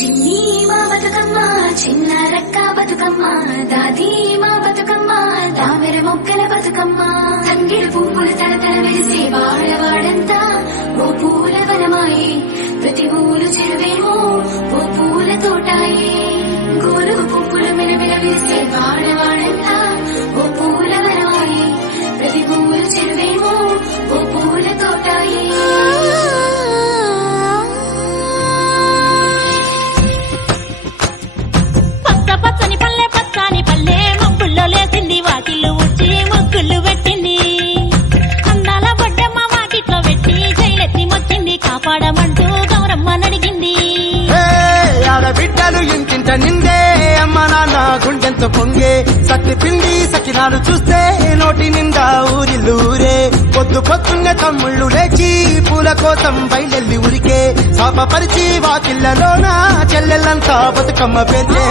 చిన్ని మా బతుకమ్మ చిన్న రక్క బతుకమ్మ దాది మా బతుకమ్మ దామెర మొక్కల బతుకమ్మ. తంగిడి పువ్వులు తరతర వెలిసే వాడవాడంతా ఓ పూల వనమాయి ప్రతి చెరువేమో పూల తోటాయి. గోరు పువ్వులు మెలమెల వేసే పొగ పొంగే సత్తి పిండి సకినాలు చూస్తే నోటి నిండా ఊరిల్లూరే. పొద్దు పొద్దున్న తమ్ముళ్ళు లేచి పూల కోసం బయలెల్లి ఉరికే. శాపపరిచి వాకిళ్ళలోన చెల్లెళ్ళంతా బతుకమ్మ పెళ్ళే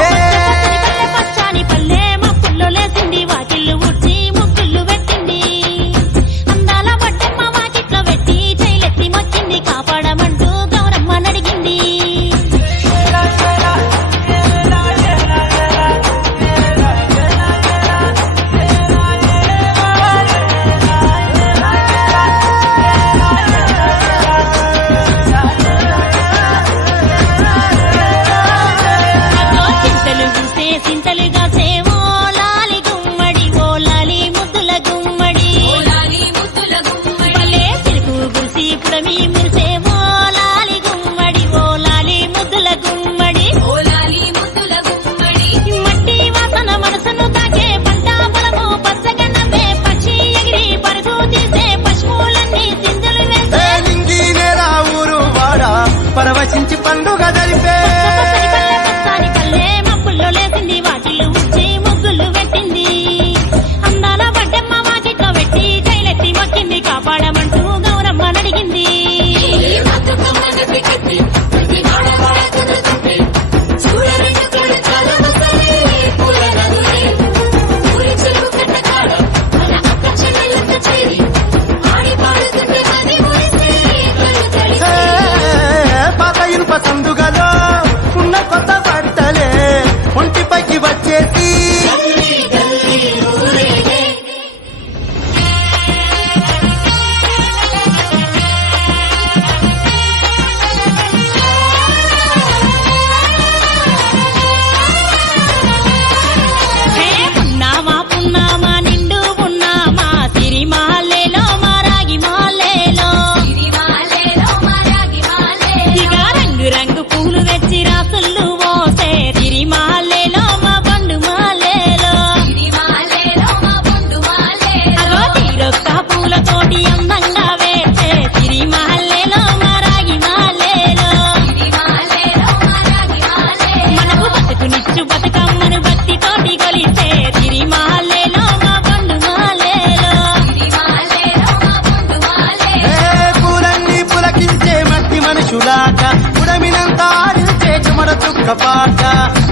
చులాట ఉడమినంత ఆరితే చెమర చుక్కపాట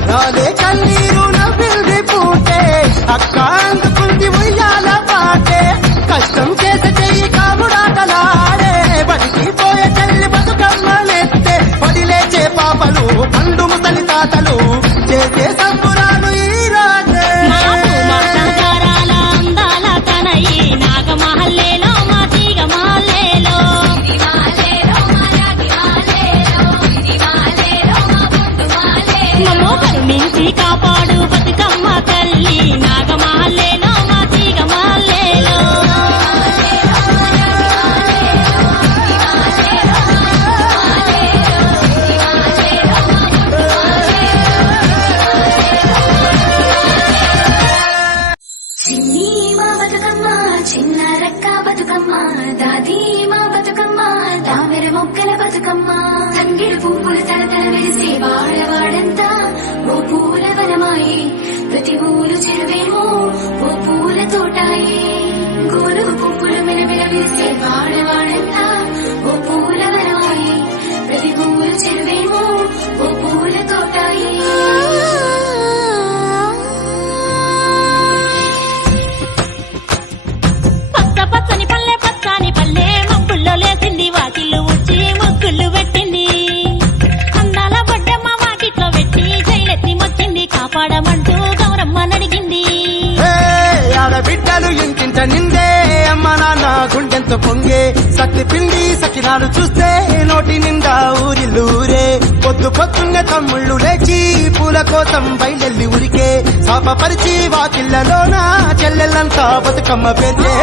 రాలే కన్నీరు నవ్వింది పూటే అక్క అందుకుంది ఉయ్యాల పాటే. కష్టం చేత చెయ్యి కాముడాటలాడే బతికిపోయే చెల్లి బతుకమ్మలెత్తే వదిలేచే పాపలు పండు ముసలి తాతలు చేసే తలతల మెరిసే వాడవాడంతా ఓ పూల వనమాయే ప్రతి పూలు చెరువేమో ఓ పూల తోటాయే గోరు పువ్వులు మెలమెల మెరిసే వాడవాడంతా నిందే అమ్మ నాన్న గుండెంత పొంగే సత్తి పిండి సకినాలు చూస్తే నోటి నిండా ఊరిల్లూరే పొద్దు పొద్దున్న తమ్ముళ్ళు లేచి పూల కోసం బయలెల్లి ఉరికే. శాపపరిచి వాకిళ్ళలోన చెల్లెళ్ళంతా బతుకమ్మ పెద్దే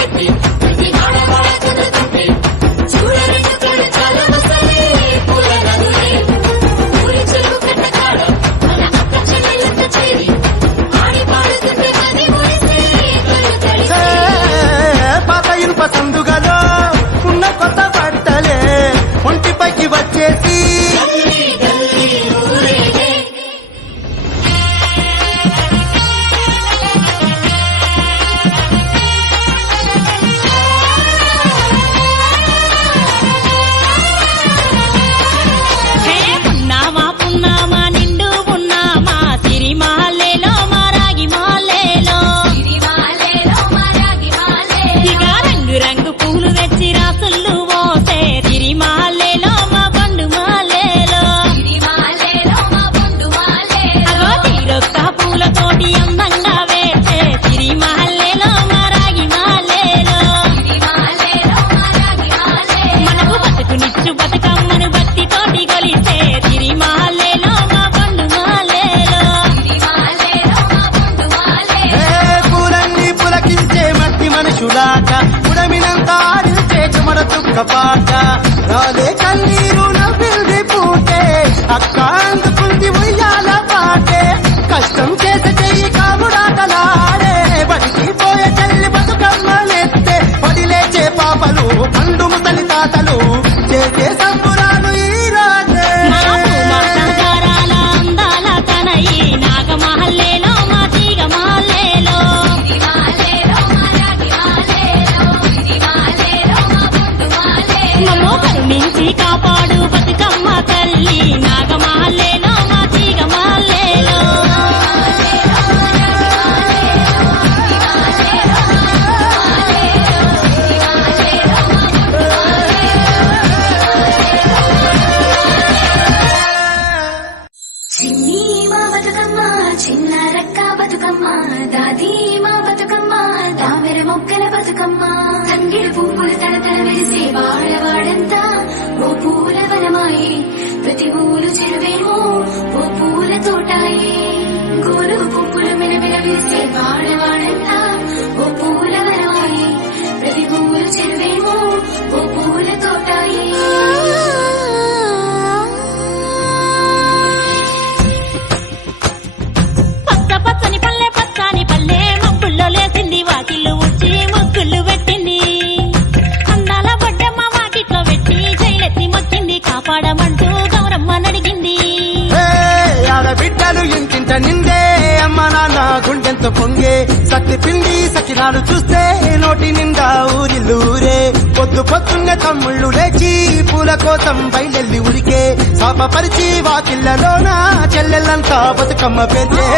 கட்டி no బతుకమ్మ దాది మా బతుకమ్మ తామెర మొక్కల బతుకమ్మ. తంగిడ పువ్వులు తడతల వెలిసే వాడవాడంతా ఓ పూల వనమాయే. ప్రతి ఊరు చెరువేమో ఓ పూల తోటాయే. గోరు పువ్వులు మిలమిల వేసే వాడవాడ గుండెట నిందే అమ్మ నాన్న గుండెంతో పొంగే. సత్తి పిండి సకినాలు చూస్తే నోటి నిండా ఊరి. లూరే పొద్దు పొద్దున్నే తమ్ముళ్ళు లేచి పూల కోసం బయలెల్లి ఉరికే. పాప పరిచి వాకిళ్ళలోనా చెల్లెళ్ళంతా బతుకమ్మ పెద్దే